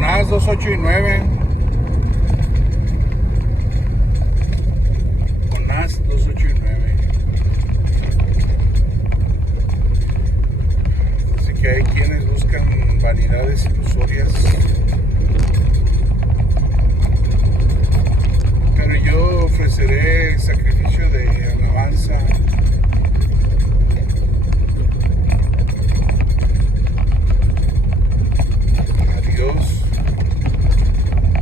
Jonás 2, 8 y 9. Jonás 2, 8 y 9. Así que hay quienes buscan vanidades ilusorias, pero yo ofreceré sacrificio de alabanza. Dios,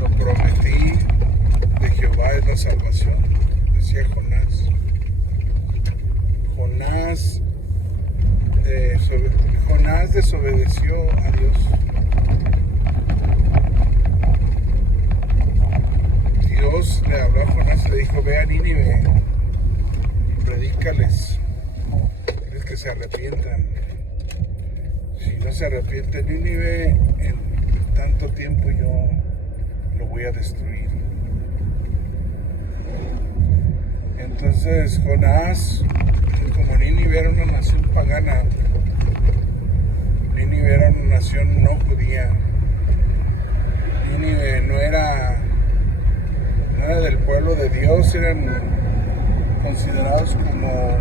lo prometí, de Jehová es la salvación, decía Jonás. Jonás desobedeció a Dios. Dios le habló a Jonás y le dijo: ve a Nínive, predícales, diles que se arrepientan. Si no se arrepiente Nínive, en tanto tiempo yo lo voy a destruir. Entonces Jonás, como Nínive era una nación pagana, Nínive era una nación no judía, Nínive no era del pueblo de Dios, eran considerados como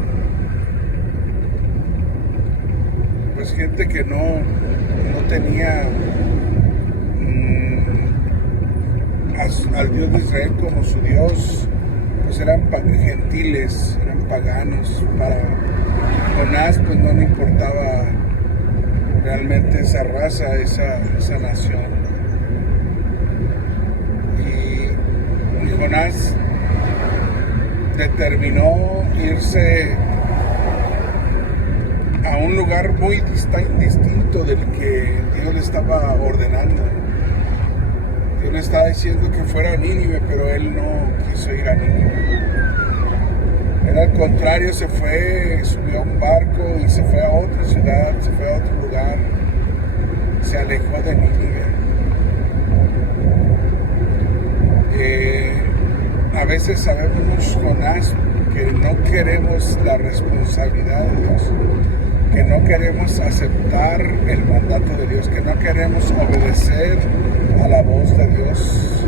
pues gente que no tenía al Dios de Israel como su Dios, pues eran gentiles, eran paganos. Para Jonás pues no le importaba realmente esa raza, esa nación. Y Jonás determinó irse a un lugar muy distinto del que Dios le estaba ordenando. Dios le estaba diciendo que fuera a Nínive, pero él no quiso ir a Nínive. Él al contrario se fue, subió a un barco y se fue a otra ciudad, se fue a otro lugar, se alejó de Nínive. A veces sabemos, Jonás, que no queremos la responsabilidad de Dios, que no queremos aceptar el mandato de Dios, que no queremos obedecer a la voz de Dios,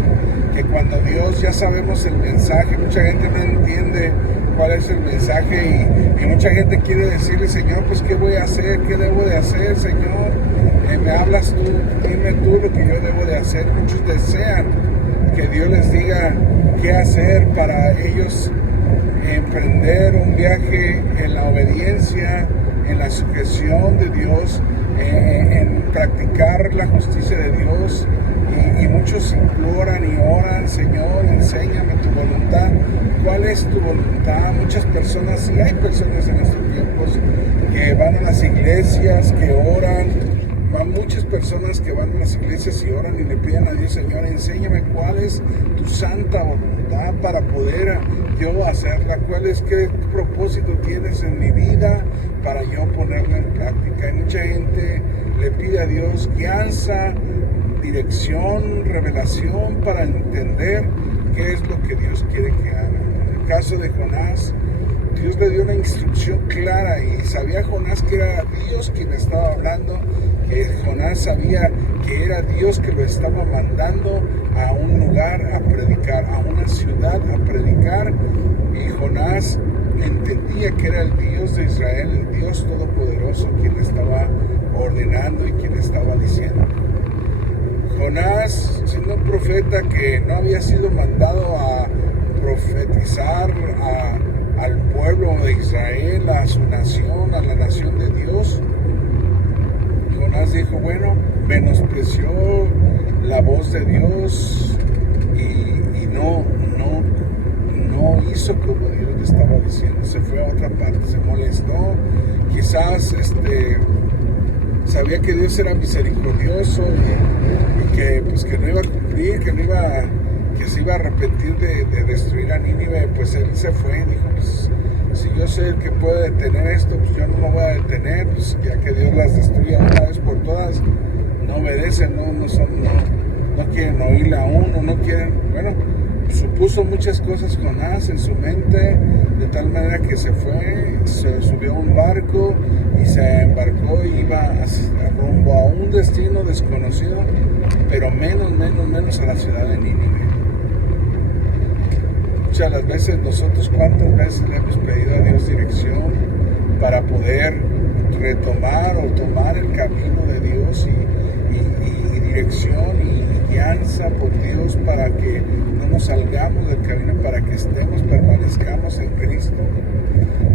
que cuando Dios ya sabemos el mensaje, mucha gente no entiende cuál es el mensaje y mucha gente quiere decirle: Señor, pues ¿qué voy a hacer? ¿Qué debo de hacer, Señor? Me hablas tú, dime tú lo que yo debo de hacer. Muchos desean que Dios les diga qué hacer para ellos emprender un viaje en la obediencia, en la sujeción de Dios, en practicar la justicia de Dios. Y muchos imploran y oran: Señor, enséñame tu voluntad. ¿Cuál es tu voluntad? Muchas personas, y hay personas en estos tiempos que van a las iglesias, que oran. Van muchas personas que van a las iglesias y oran y le piden a Dios: Señor, enséñame cuál es tu santa voluntad para poder yo hacerla. ¿Qué propósito tienes en mi vida para yo ponerla en práctica? Y mucha gente le pide a Dios guianza, dirección, revelación para entender qué es lo que Dios quiere que haga. En el caso de Jonás, Dios le dio una instrucción clara y sabía Jonás que era Dios quien estaba hablando, que Jonás sabía que era Dios que lo estaba mandando a un lugar a predicar, a una ciudad a predicar, y Jonás entendía que era el Dios de Israel, el Dios todopoderoso, quien le estaba ordenando y quien le estaba diciendo. Jonás, siendo un profeta que no había sido mandado a profetizar al pueblo de Israel, a su nación, a la nación de Dios, Jonás dijo: bueno, menospreció la voz de Dios y no hizo como Dios le estaba diciendo. Se fue a otra parte, se molestó, quizás sabía que Dios era misericordioso y que no iba a cumplir, que se iba a arrepentir de destruir a Nínive. Pues él se fue y dijo: pues si yo soy el que puede detener esto, pues yo no me voy a detener, pues ya que Dios las destruya una vez por todas. No obedecen, no quieren oírla a uno, no quieren. Bueno, supuso muchas cosas Jonás en su mente, de tal manera que se fue, se subió a un barco y se embarcó y iba rumbo a un destino desconocido. pero menos a la ciudad de Nínive. Muchas de las veces nosotros, ¿cuántas veces le hemos pedido a Dios dirección para poder retomar o tomar el camino de Dios y dirección y guianza por Dios para que no nos salgamos del camino, para que permanezcamos en Cristo?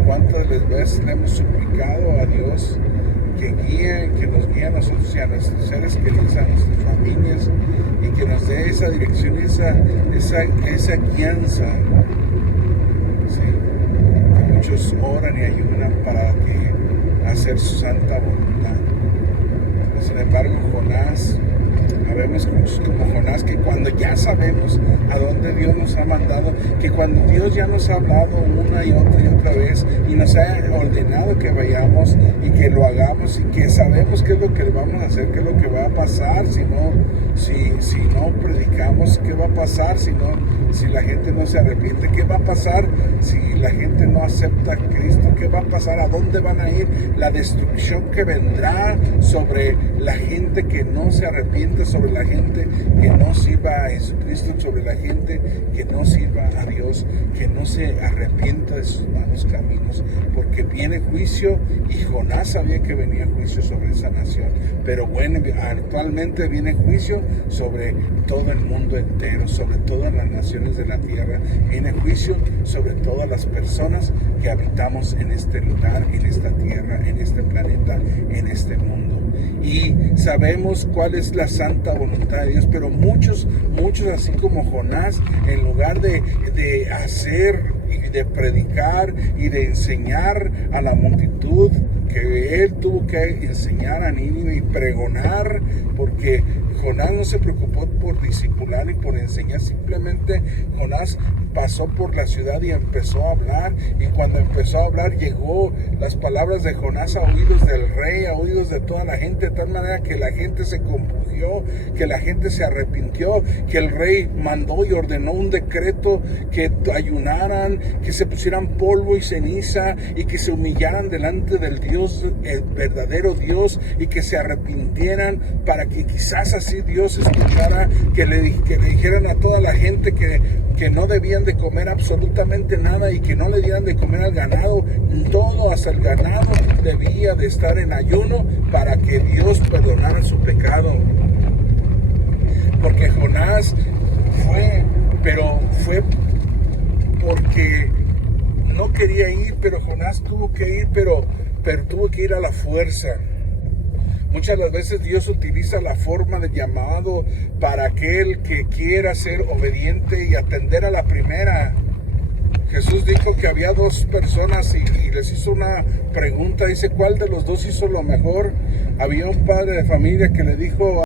¿Cuántas veces le hemos suplicado a Dios que nos guíe a nosotros y a nuestros seres queridos, a nuestras familias, y que nos dé esa dirección, esa guianza? ¿Sí? Que muchos oran y ayunan para hacer su santa voluntad. Pero sin embargo, Jonás, sabemos como Jonás, que cuando ya sabemos a dónde Dios nos ha mandado, que cuando Dios ya nos ha hablado una y otra vez y nos ha ordenado que vayamos y que lo hagamos y que sabemos qué es lo que vamos a hacer, qué es lo que va a pasar si no predicamos, qué va a pasar si la gente no se arrepiente, qué va a pasar si la gente no acepta a Cristo, qué va a pasar, a dónde van a ir, la destrucción que vendrá sobre la gente que no se arrepiente, sobre la gente que no sirva a Jesucristo, sobre la gente que no sirva a Dios, que no se arrepienta de sus malos caminos, porque viene juicio, y Jonás sabía que venía juicio sobre esa nación, pero bueno, actualmente viene juicio sobre todo el mundo entero, sobre todas las naciones de la tierra, viene juicio sobre todas las personas que habitamos en este lugar, en esta tierra, en este planeta, en este mundo. Y sabemos cuál es la santa voluntad de Dios, pero muchos así como Jonás, en lugar de hacer y de predicar y de enseñar a la multitud, que él tuvo que enseñar a Nínive y pregonar, porque Jonás no se preocupó por discipular y por enseñar, simplemente Jonás pasó por la ciudad y empezó a hablar, y cuando empezó a hablar llegó las palabras de Jonás a oídos del rey, a oídos de toda la gente, de tal manera que la gente se compungió, que la gente se arrepintió, que el rey mandó y ordenó un decreto que ayunaran, que se pusieran polvo y ceniza y que se humillaran delante del Dios, el verdadero Dios, y que se arrepintieran, para que quizás así Dios escuchara, que le dijeran a toda la gente que no debían de comer absolutamente nada y que no le dieran de comer al ganado. Todo, hasta el ganado, debía de estar en ayuno para que Dios perdonara su pecado. Porque Jonás fue porque no quería ir, pero Jonás tuvo que ir, pero tuvo que ir a la fuerza. Muchas de las veces Dios utiliza la forma de llamado para aquel que quiera ser obediente y atender a la primera. Jesús dijo que había dos personas y les hizo una pregunta, dice, ¿cuál de los dos hizo lo mejor? Había un padre de familia que le dijo